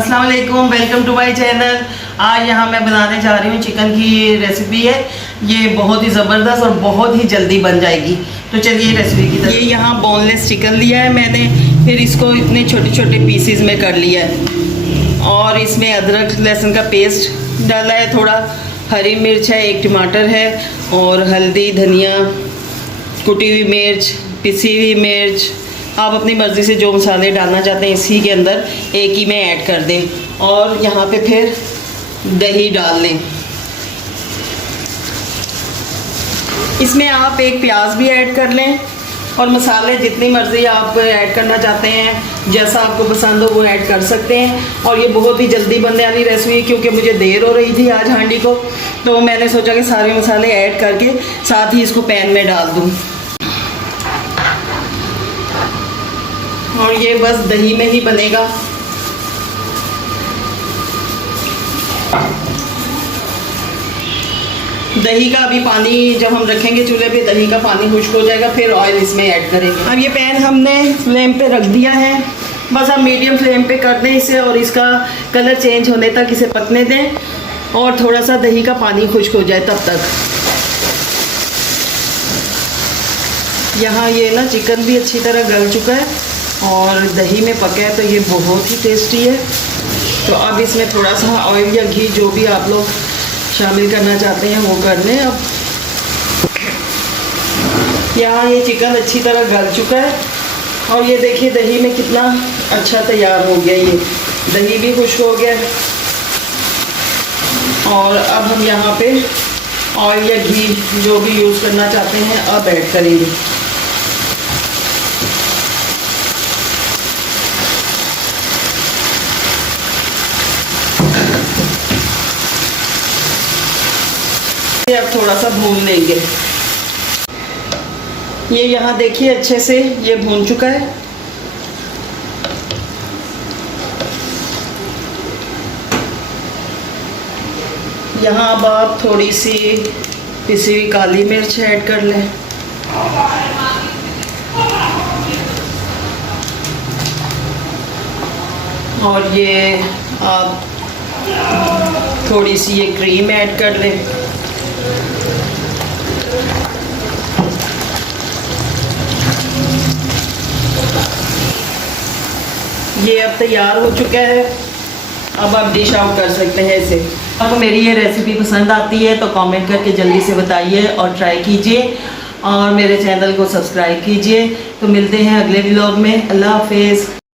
अस्सलाम वालेकुम, welcome to my channel. आज यहाँ मैं बनाने जा रही हूँ चिकन की रेसिपी है। ये बहुत ही ज़बरदस्त और बहुत ही जल्दी बन जाएगी। तो चलिए रेसिपी की तरफ। ये यहाँ बोनलेस चिकन लिया है मैंने, फिर इसको इतने छोटे छोटे पीसीज में कर लिया है और इसमें अदरक लहसुन का पेस्ट डाला है, थोड़ा हरी मिर्च है, एक टमाटर है और हल्दी, धनिया, कुटी हुई मिर्च, पिसी हुई मिर्च। आप अपनी मर्ज़ी से जो मसाले डालना चाहते हैं इसी के अंदर एक ही में ऐड कर दें और यहाँ पे फिर दही डाल लें। इसमें आप एक प्याज भी ऐड कर लें और मसाले जितनी मर्ज़ी आप ऐड करना चाहते हैं, जैसा आपको पसंद हो वो ऐड कर सकते हैं। और ये बहुत ही जल्दी बनने वाली रेसिपी, क्योंकि मुझे देर हो रही थी आज हांडी को, तो मैंने सोचा कि सारे मसाले ऐड करके साथ ही इसको पैन में डाल दूँ। और ये बस दही में ही बनेगा। दही का अभी पानी जब हम रखेंगे चूल्हे पे, दही का पानी खुश्क हो जाएगा, फिर ऑयल इसमें ऐड करेंगे। अब ये पैन हमने फ्लेम पे रख दिया है, बस हम मीडियम फ्लेम पे कर दें इसे और इसका कलर चेंज होने तक इसे पकने दें और थोड़ा सा दही का पानी खुश्क हो जाए तब तक। यहाँ ये ना चिकन भी अच्छी तरह गल चुका है और दही में पका है, तो ये बहुत ही टेस्टी है। तो अब इसमें थोड़ा सा ऑयल या घी जो भी आप लोग शामिल करना चाहते हैं वो कर लें। अब यहाँ ये चिकन अच्छी तरह गल चुका है और ये देखिए दही में कितना अच्छा तैयार हो गया। ये दही भी खुश्क हो गया और अब हम यहाँ पे ऑयल या घी जो भी यूज़ करना चाहते हैं अब ऐड करेंगे। अब थोड़ा सा भून लेंगे। ये यहाँ देखिए अच्छे से ये भून चुका है। यहाँ अब आप थोड़ी सी पिसी हुई काली मिर्च ऐड कर लें और ये आप थोड़ी सी ये क्रीम ऐड कर लें। ये अब तैयार हो चुका है, अब आप डिश आउट कर सकते हैं इसे। आपको मेरी ये रेसिपी पसंद आती है तो कमेंट करके जल्दी से बताइए और ट्राई कीजिए और मेरे चैनल को सब्सक्राइब कीजिए। तो मिलते हैं अगले व्लॉग में। अल्लाह हाफिज़।